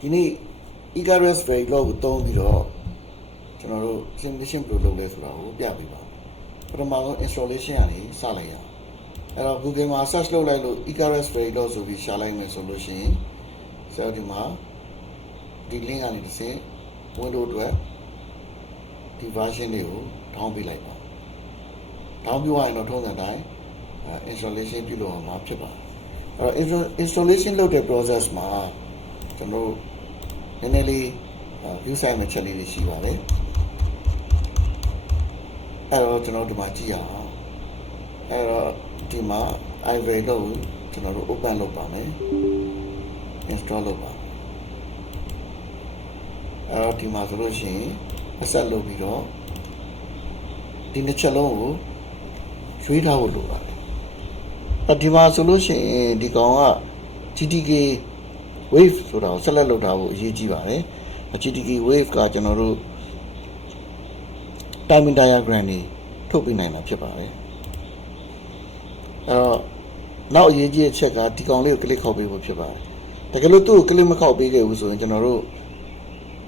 ဒီနေ့ Icarus Verilog ကိုသုံးပြီးတော့ကျွန်တော်တို့ simulation ဘယ်လိုလုပ်လဲဆိုတာကိုပြပေးပါမယ်ပထမဆုံး installation ကနေစလိုက်ရအောင်အဲ့တော့ Google မှာ search လုပ်လိုက်လို့ Icarus Verilog ဆိုပြီးရှာလိုက်မယ်ဆိုလို့ရှိရင်ဆရာဒီမှာဒီ link ကနေတစ်ဆင့် Windows အတွက်ဒီ version လေးကို down ပေးလိုက်ပါ down ပြသွားရင်တော့ထုံးစံတိုင်းအဲ installation ပြုလုပ်အောင်မှာဖြစ်ပါတယ်အဲ့တော့ install- installation လုပ်တဲ့ process မှာကျွန်တော်တို့ နည်းနည်းလေးအဲ view site မှာချက်လေးတွေရှိပါတယ်အဲ့တော့ကျွန်တော်တို့ဒီမှာကြည့်ရအောင်အဲ့တော့ဒီမှာ iVay လို့ကျွန်တော်တို့ open လုပ်ပါမယ် install လုပ်ပါအဲ့တော့ဒီမှာဆိုလို့ရှိရင်အဆက်လုပ်ပြီးတော့ဒီနှစ်ချက်လုံးကိုရွေးထားဖို့လိုပါတယ်အဒီမှာဆိုလို့ရှိရင်ဒီကောင်က GTK wave ဆိုတာကိုဆက်လက်လုပ်ထားဖို့အရေးကြီးပါတယ် GTK wave ကကျွန်တော်တို့ timing diagram တွေထုတ်ပြနိုင်တာဖြစ်ပါတယ်အဲ့တော့နောက်အရေးကြီးတဲ့ချက်ကဒီကောင်လေးကို click ခောက်ပေးဖို့ဖြစ်ပါတယ်တကယ်လို့သူ့ကို click မခောက်ပေးခဲ့ဘူးဆိုရင်ကျွန်တော်တို့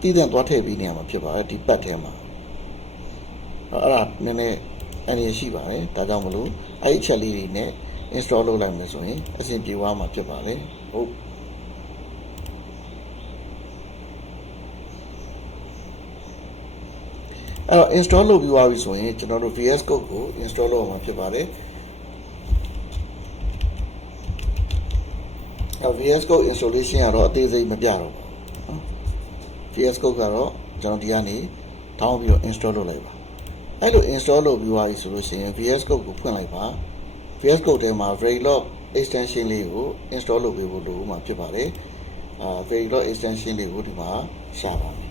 တည်တံ့သွားထည့်ပေးနေရမှာဖြစ်ပါတယ်ဒီပတ်ထဲမှာအဲ့ဒါနည်းနည်းအနေရှိပါတယ်ဒါကြောင့်မလို့အဲ့ဒီအချက်လေးတွေနဲ့ install လုပ်လိုက်မယ်ဆိုရင်အဆင်ပြေသွားမှာဖြစ်ပါတယ်ဟုတ် အဲ့တော့ install လုပ်ပြီးသွားပြီဆိုရင်ကျွန်တော်တို့ VS Code ကို install လုပ်အောင်မှာဖြစ်ပါတယ်အဲ့ VS Code installation ကတော့အသေးစိတ်မပြတော့ဘူးနော် VS Code ကတော့ကျွန်တော်ဒီကနေ down ပြီးတော့ install လုပ်လိုက်ပါအဲ့လို install လုပ်ပြီးသွားပြီဆိုလို့ရှိရင် VS Code ကိုဖွင့်လိုက်ပါ VS Code ထဲမှာ Verilog extension လေးကို install လုပ်ပေးဖို့လိုမှာဖြစ်ပါတယ်အာ Verilog extension လေးကိုဒီမှာရှာပါမယ်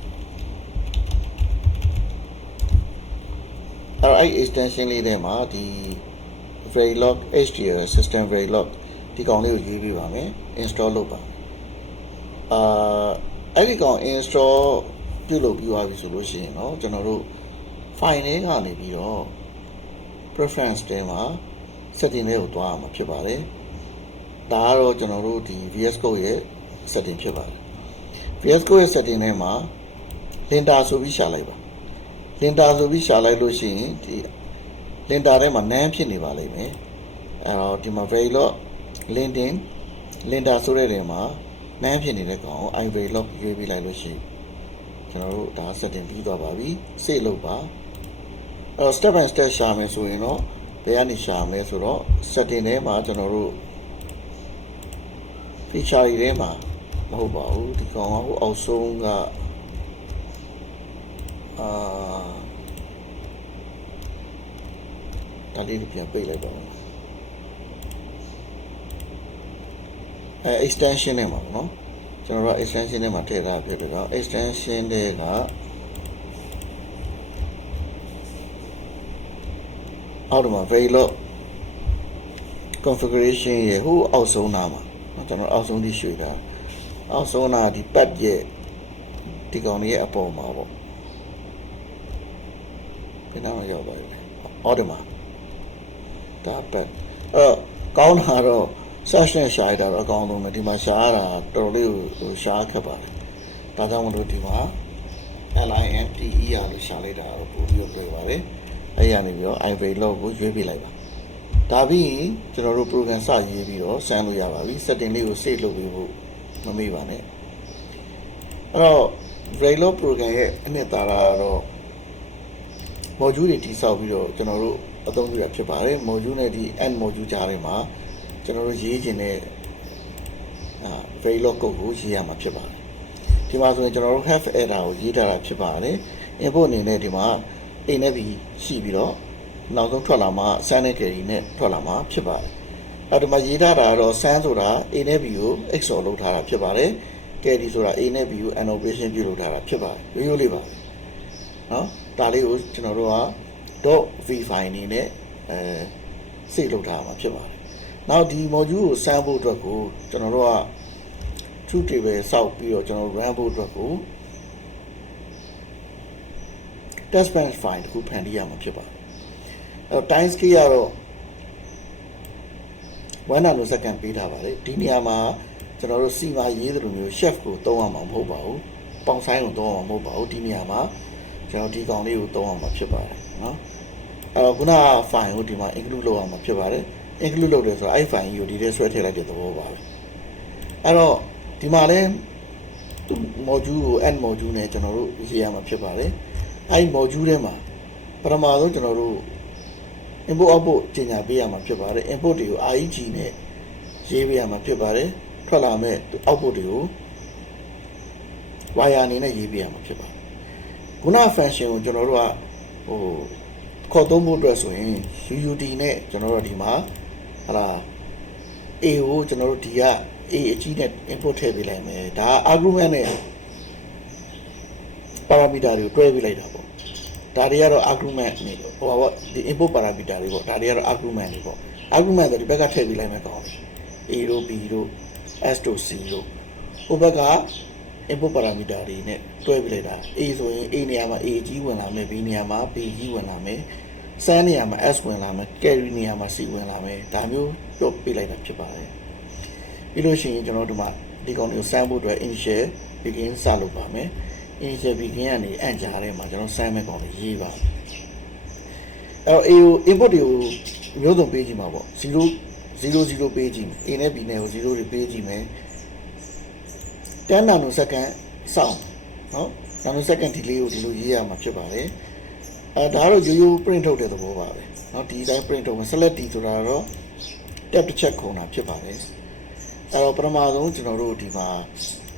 အဲ့တော့အဲ့ extension လေးထဲမှာဒီ verilog hdl system verilog ဒီကောင်လေးကိုရွေးပေးပါမယ် install လုပ်ပါအာအဲ့ဒီကောင် install ပြုလုပ်ပြီးသွားပြီဆိုလို့ရှိရင်တော့ကျွန်တော်တို့ file လေးကနေပြီးတော့ preference တဲမှာ setting လေးကိုတွားရမှာဖြစ်ပါတယ်ဒါကတော့ကျွန်တော်တို့ဒီ VS Code ရဲ့ setting ဖြစ်ပါတယ် VS Code ရဲ့ setting ထဲမှာ linter ဆိုပြီးရှာလိုက်ပါ လင်တာဆိုပြီးရှာလိုက်လို့ရှိရင်ဒီလင်တာထဲမှာနန်းဖြစ်နေပါလိမ့်မယ်အဲတော့ဒီမှာ verilog linkedin လင်တာဆိုတဲ့နေရာမှာနန်းဖြစ်နေတဲ့ကောင်ကို i verilog ရွေးပြီးလိုက်လို့ရှိရင်ကျွန်တော်တို့ဒါ setting ပြီးသွားပါပြီ save လုပ်ပါအဲတော့ step by step ရှာမယ်ဆိုရင်တော့ဘယ်ကနေရှာမလဲဆိုတော့ setting ထဲမှာကျွန်တော်တို့ feature တွေထဲမှာမဟုတ်ပါဘူးဒီကောင်ကဟိုအောက်ဆုံးက အာဒါလေးကိုပြန်ပိတ်လိုက်ပါဦးအဲ extension နဲ့မှာပေါ့နော်ကျွန်တော်တို့ extension နဲ့မှာထည့်ထားဖြစ်တယ်တော့ extension တွေကအောက်တော့မှာ verilog configuration ရဲ့ဟိုအောက်ဆုံးနားမှာနော်ကျွန်တော်အောက်ဆုံးထိရွှေ့တာအောက်ဆုံးနားဒီ pad ရဲ့ဒီကောင်လေးရဲ့အပေါ်မှာပေါ့ ဘယ်တော့ရောက်ပါလဲအော်ဒီမှာဒါပတ်အဲကောင်းတာတော့ search နဲ့ရှာရတာတော့အကောင်းဆုံးပဲဒီမှာရှာရတာတော်တော်လေးကိုရှာခက်ပါတယ်ဒါကြောင့်မလို့ဒီမှာ LINTER လို့ရှာလိုက်တာတော့ပို့ပြီးတော့တွေ့ပါတယ်အဲ့ရနေပြီးတော့ iVay log ကိုရွေးပြလိုက်ပါဒါပြီးရင်ကျွန်တော်တို့ program စရေးပြီးတော့ဆန်းလို့ရပါပြီ setting လေးကို save လုပ်ပြီးဖို့မမေ့ပါနဲ့အဲ့တော့ Verilog program ရဲ့အနှစ်သာရကတော့ module တွေတိစောက်ပြီးတော့ကျွန်တော်တို့အသုံးပြုရဖြစ်ပါတယ် module နဲ့ဒီ end module ကြားထဲမှာကျွန်တော်တို့ရေးခြင်းနဲ့အာ verilog code ကိုရေးရမှာဖြစ်ပါတယ်ဒီမှာဆိုရင်ကျွန်တော်တို့ have error ကိုရေးထားတာဖြစ်ပါတယ် input အနေနဲ့ဒီမှာ a နဲ့ b ရှိပြီးတော့နောက်ဆုံးထွက်လာမှာ sun နဲ့ carry နဲ့ထွက်လာမှာဖြစ်ပါတယ်အဲဒီမှာရေးထားတာကတော့ sun ဆိုတာ a နဲ့ b ကို xor လုပ်ထားတာဖြစ်ပါတယ် carry ဆိုတာ a နဲ့ b ကို annotation ပြုလုပ်ထားတာဖြစ်ပါတယ်ရိုးရိုးလေးပါပဲနော် ဒါလေးကိုကျွန်တော်တို့က .v file အနေနဲ့အဲ save လုပ်ထားမှာဖြစ်ပါတယ်။နောက်ဒီ module ကိုစမ်းဖို့အတွက်ကိုကျွန်တော်တို့က truth table စောက်ပြီးတော့ကျွန်တော် run ဖို့အတွက်ကို test bench file တခုဖန်တီးရမှာဖြစ်ပါတယ်။အဲတော့ time scale ကတော့1 nanosecond ပေးထားပါတယ်။ဒီနေရာမှာကျွန်တော်တို့စီမာရေးသလိုမျိုး chef ကိုသုံးရမှာမဟုတ်ပါဘူးပေါင်ဆိုင်ကိုသုံးရမှာမဟုတ်ပါဘူးဒီနေရာမှာ ကျွန်တော်ဒီကောင်လေးကိုသုံးရမှာဖြစ်ပါတယ်နော်အဲ့တော့ခုနက file ကိုဒီမှာ include လုပ်ရမှာဖြစ်ပါတယ် include လုပ်တယ်ဆိုတော့အဲ့ file ကြီးကိုဒီထဲဆွဲထည့်လိုက်တဲ့သဘောပါပဲအဲ့တော့ဒီမှာလဲသူ module ကို add module နဲ့ကျွန်တော်တို့ရေးရမှာဖြစ်ပါတယ်အဲ့ဒီ module ထဲမှာပထမဆုံးကျွန်တော်တို့ input output ကျင်ညာပေးရမှာဖြစ်ပါတယ် input တွေကို IEG နဲ့ရေးပေးရမှာဖြစ်ပါတယ်ထွက်လာမဲ့ output တွေကို wire အနေနဲ့ရေးပေးရမှာဖြစ်ပါတယ် ခုန function ကိုကျွန်တော်တို့ကဟိုခေါ်သုံးဖို့အတွက်ဆိုရင် UUT နဲ့ကျွန်တော်တို့ဒီမှာဟလာ A ကိုကျွန်တော်တို့ဒီက A အကြီးနဲ့ input ထည့်ပေးလိုက်မယ်ဒါက argument နဲ့ parameter တွေကိုတွဲပေးလိုက်တာပေါ့ဒါတွေကတော့ argument နေဟိုပါပေါ့ဒီ input parameter တွေပေါ့ဒါတွေကတော့ argument တွေပေါ့ argument တွေဒီဘက်ကထည့်ပေးလိုက်မယ်ကောင်းတယ် A တို့ B တို့ S တို့ C တို့ဟိုဘက်က input parameter တွေနဲ့တွဲပေးလိုက်တာ A ဆိုရင် A နေရာမှာ A ကြီးဝင်လာမယ် B နေရာမှာ B ကြီးဝင်လာမယ်စမ်းနေရာမှာ S ဝင်လာမယ် carry နေရာမှာ C ဝင်လာမယ်ဒါမျိုးပြောပေးလိုက်တာဖြစ်ပါတယ်ပြီးလို့ရှိရင်ကျွန်တော်တို့ဒီမှာဒီကောင်တွေကိုစမ်းဖို့အတွက် initial begin စလုပ်ပါမယ် initial begin ကနေအန်ကြားထဲမှာကျွန်တော်စမ်းမဲ့ကောင်တွေရေးပါမယ်အဲ့တော့ A ကို input တွေကိုမျိုးစုံပေးကြည့်မှာပေါ့0 0 0ပေးကြည့်မယ် A နဲ့ B နဲ့ကို0တွေပေးကြည့်မယ် 10 nano second စောင့်နော် nano second delay ကိုဒီလိုရေးရမှာဖြစ်ပါတယ်အဲဒါကတော့ရိုးရိုး print ထုတ်တဲ့သဘောပါပဲနော်ဒီတိုင်း print ထုတ်မယ် select D ဆိုတာကတော့ tab တစ်ချက်ခုံတာဖြစ်ပါတယ်အဲတော့ပထမဆုံးကျွန်တော်တို့ဒီမှာ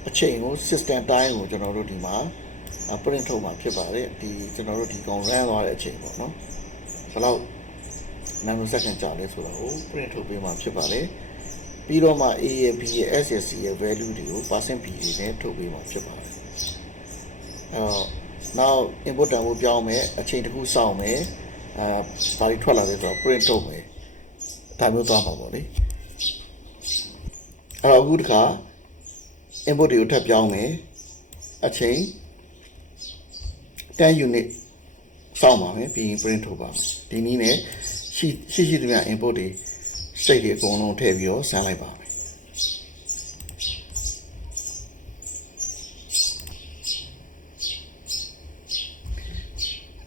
အချိန်ကို system time ကိုကျွန်တော်တို့ဒီမှာ print ထုတ်မှာဖြစ်ပါတယ်ဒီကျွန်တော်တို့ဒီကောင် run သွားတဲ့အချိန်ပေါ့နော်ဘယ်လောက် nano second ကြာလဲဆိုတာကို print ထုတ်ပေးမှာဖြစ်ပါတယ် ပြီးတော့မှ A ရဲ့ B ရဲ့ S ရဲ့ C ရဲ့ value တွေကို percent P တွေနဲ့ထုတ်ပေးမှာဖြစ်ပါတယ်အဲတော့ now input တန်ဖို့ပြောင်းမယ်အချိန်တစ်ခုစောင့်မယ်အဲဘာတွေထွက်လာလဲဆိုတော့ print ထုတ်မယ်ဒါမျိုးသွားမှာပေါ့လေအဲ့တော့အခုတခါ input တွေကိုထပ်ပြောင်းမယ်အချိန်10 unit စောင့်ပါမယ်ပြီးရင် print ထုတ်ပါမယ်ဒီနည်းနဲ့ရှိရှိရှိသမျှ input တွေ စိတ်တွေအကုန်လုံးထည့်ပြီးတော့ဆန်းလိုက်ပါမယ်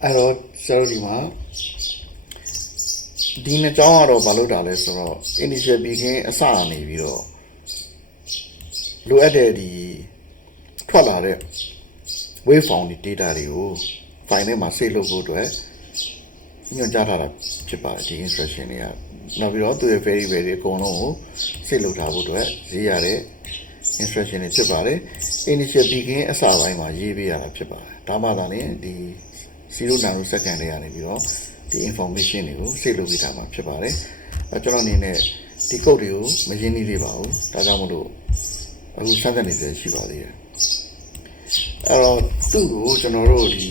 အဲ့တော့ဆရာတို့ဒီမှာဒီနှစ်ကြောင်းကတော့မလုပ်တာလဲဆိုတော့ initial begin အစအနေပြီးတော့လိုအပ်တဲ့ဒီထွက်လာတဲ့ wave form ဒီ data တွေကို file ထဲမှာ save လုပ်ဖို့အတွက် ညွှန်ကြားထားတာဖြစ်ပါတယ်ဒီ instruction တွေကနောက်ပြီးတော့သူရဲ့ very very အကုန်လုံးကို save လုပ်ထားဖို့အတွက်ရေးရတဲ့ instruction တွေဖြစ်ပါတယ် initial begin အစပိုင်းမှာရေးပေးရတာဖြစ်ပါတယ်ဒါမှသာလေဒီ0 nanosecond တွေကနေပြီးတော့ဒီ information တွေကို save လုပ်ပေးထားမှာဖြစ်ပါတယ်အဲကျွန်တော်အနေနဲ့ဒီ code တွေကိုမရင်းနှီးသေးပါဘူးဒါကြောင့်မလို့အခုစမ်းသပ်နေသေးရှိပါသေးတယ်အဲ့တော့သူ့ကိုကျွန်တော်တို့ဒီ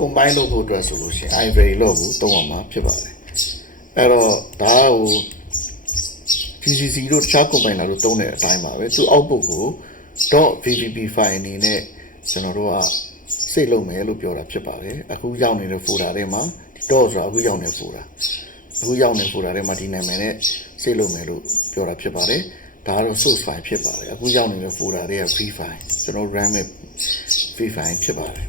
combine လုပ်ဖို့အတွက်ဆိုလို့ရှိရင် ivory လို့ကိုသုံးအောင်မှာဖြစ်ပါတယ်အဲ့တော့ဒါကို PCC တို့တခြား combiner တို့သုံးတဲ့အတိုင်းပါပဲသူ output ကို .vvp file အနေနဲ့ကျွန်တော်တို့ကစိတ်လုံးမယ်လို့ပြောတာဖြစ်ပါတယ်အခုရောက်နေတဲ့ folder ထဲမှာဒီ dot ဆိုတာအခုရောက်နေတဲ့ folder အခုရောက်နေတဲ့ folder ထဲမှာဒီနာမည်နဲ့စိတ်လုံးမယ်လို့ပြောတာဖြစ်ပါတယ်ဒါကတော့ source file ဖြစ်ပါတယ်အခုရောက်နေတဲ့ folder တွေက v file ကျွန်တော် RAM နဲ့ v file ဖြစ်ပါတယ်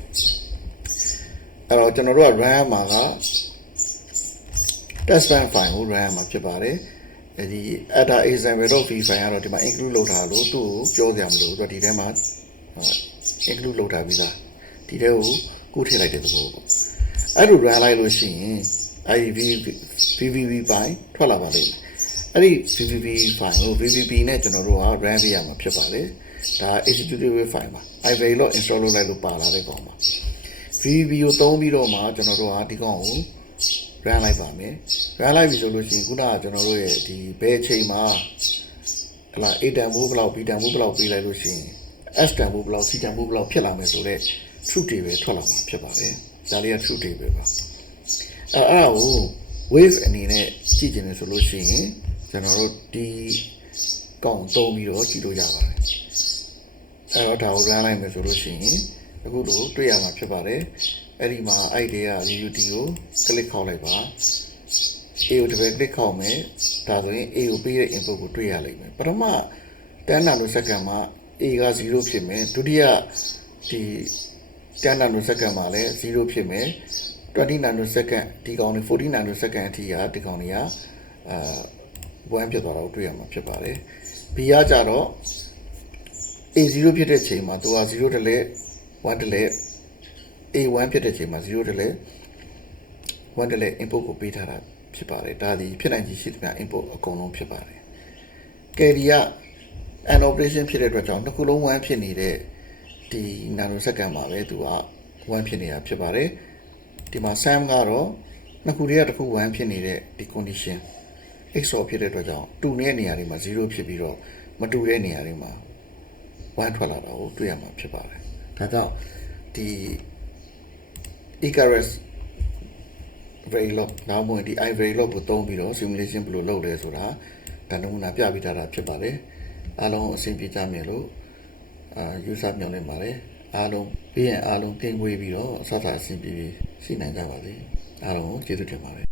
အဲ့တော့ကျွန်တော်တို့က RAM မှာက test ban file ကို RAM မှာဖြစ်ပါတယ်ဒီ adder example.v file ကတော့ဒီမှာ include လုပ်ထားလို့သူ့ကိုပြောကြမလို့ဆိုတော့ဒီထဲမှာ include လုပ်ထားပြီးသားဒီထဲကိုကိုထည့်လိုက်တဲ့သဘောပေါ့အဲ့လို run လိုက်လို့ရှိရင်အဲ့ဒီ VVV ပိုင်းထွက်လာပါလိမ့်မယ်အဲ့ဒီ VVV file ကို VVP နဲ့ကျွန်တော်တို့က run ပြရမှာဖြစ်ပါတယ်ဒါ executable file ပါ ivory လို့ install လုပ်လိုက်လို့ပါလာတဲ့ကောင်ပါ VVP ကိုသုံးပြီးတော့မှကျွန်တော်တို့ကဒီကောင်ကို run လိုက်ပါမယ် run လိုက်ပြီဆိုလို့ရှိရင်ခုနကကျွန်တော်တို့ရဲ့ဒီဘယ်အချိန်မှာဟလာ A တန်ဖိုးဘယ်လောက် B တန်ဖိုးဘယ်လောက်ပေးလိုက်လို့ရှိရင် S တန်ဖိုးဘယ်လောက် C တန်ဖိုးဘယ်လောက်ဖြစ်လာမယ်ဆိုတော့ truth table ထွက်လာမှာဖြစ်ပါတယ်ဒါလေးက truth table ပါအဲအဲ့ဒါကို wave အနေနဲ့ကြည့်ကျင်တယ်ဆိုလို့ရှိရင်ကျွန်တော်တို့ဒီကောင်သုံးပြီးတော့ကြည့်လို့ရပါတယ်အဲ့တော့ဒါကို run လိုက်မယ်ဆိုလို့ရှိရင် အခုလိုတွေ့ရမှာဖြစ်ပါတယ်အဲ့ဒီမှာအဲ့ဒီက UUT ကို click ခေါက်လိုက်ပါ A ကိုတစ်ပဲ click ခေါက်မယ်ဒါဆိုရင် A ကိုပေးတဲ့ input ကိုတွေ့ရလိမ့်မယ်ပထမ10နာနိုစက္ကန့်မှာ A က0ဖြစ်မယ်ဒုတိယဒီ10နာနိုစက္ကန့်မှာလည်း0ဖြစ်မယ်20နာနိုစက္ကန့်ဒီကောင်တွေ40နာနိုစက္ကန့်အထိကဒီကောင်တွေကအာ1ဖြစ်သွားတော့တွေ့ရမှာဖြစ်ပါတယ် B ကကြတော့ A0 ဖြစ်တဲ့ချိန်မှာသူက0တလဲ 1တလဲ A1 ဖြစ်တဲ့ချိန်မှာ0တလဲ1တလဲ input ကိုပေးထားတာဖြစ်ပါတယ်ဒါဒီဖြစ်နိုင်ခြေရှိသမျှ input အကုန်လုံးဖြစ်ပါတယ် carry က an operation ဖြစ်တဲ့အတွက်ကြောင့်တစ်ခုလုံး1ဖြစ်နေတဲ့ဒီ nanosecond မှာပဲသူက1ဖြစ်နေတာဖြစ်ပါတယ်ဒီမှာ sam ကတော့နှစ်ခုတည်းကတစ်ခု1ဖြစ်နေတဲ့ဒီ condition XOR ဖြစ်တဲ့အတွက်ကြောင့်တူတဲ့နေရာတွေမှာ0ဖြစ်ပြီးတော့မတူတဲ့နေရာတွေမှာ1ထွက်လာတာကိုတွေ့ရမှာဖြစ်ပါတယ် ဒါကြောင့်ဒီ Icarus Verilog နောက်မှဒီ i Verilog ကိုသုံးပြီးတော့ simulation ဘယ်လိုလုပ်လဲဆိုတာဒါနမူနာပြပေးထားတာဖြစ်ပါတယ်အားလုံးအဆင်ပြေကြမယ်လို့အာ user မျှော်လင့်ပါတယ်အားလုံးပြီးရင်အားလုံးတင်ဝေးပြီးတော့အစအအဆင်ပြေပြီးရှိနိုင်ကြပါစေအားလုံးကိုကျေးဇူးတင်ပါတယ်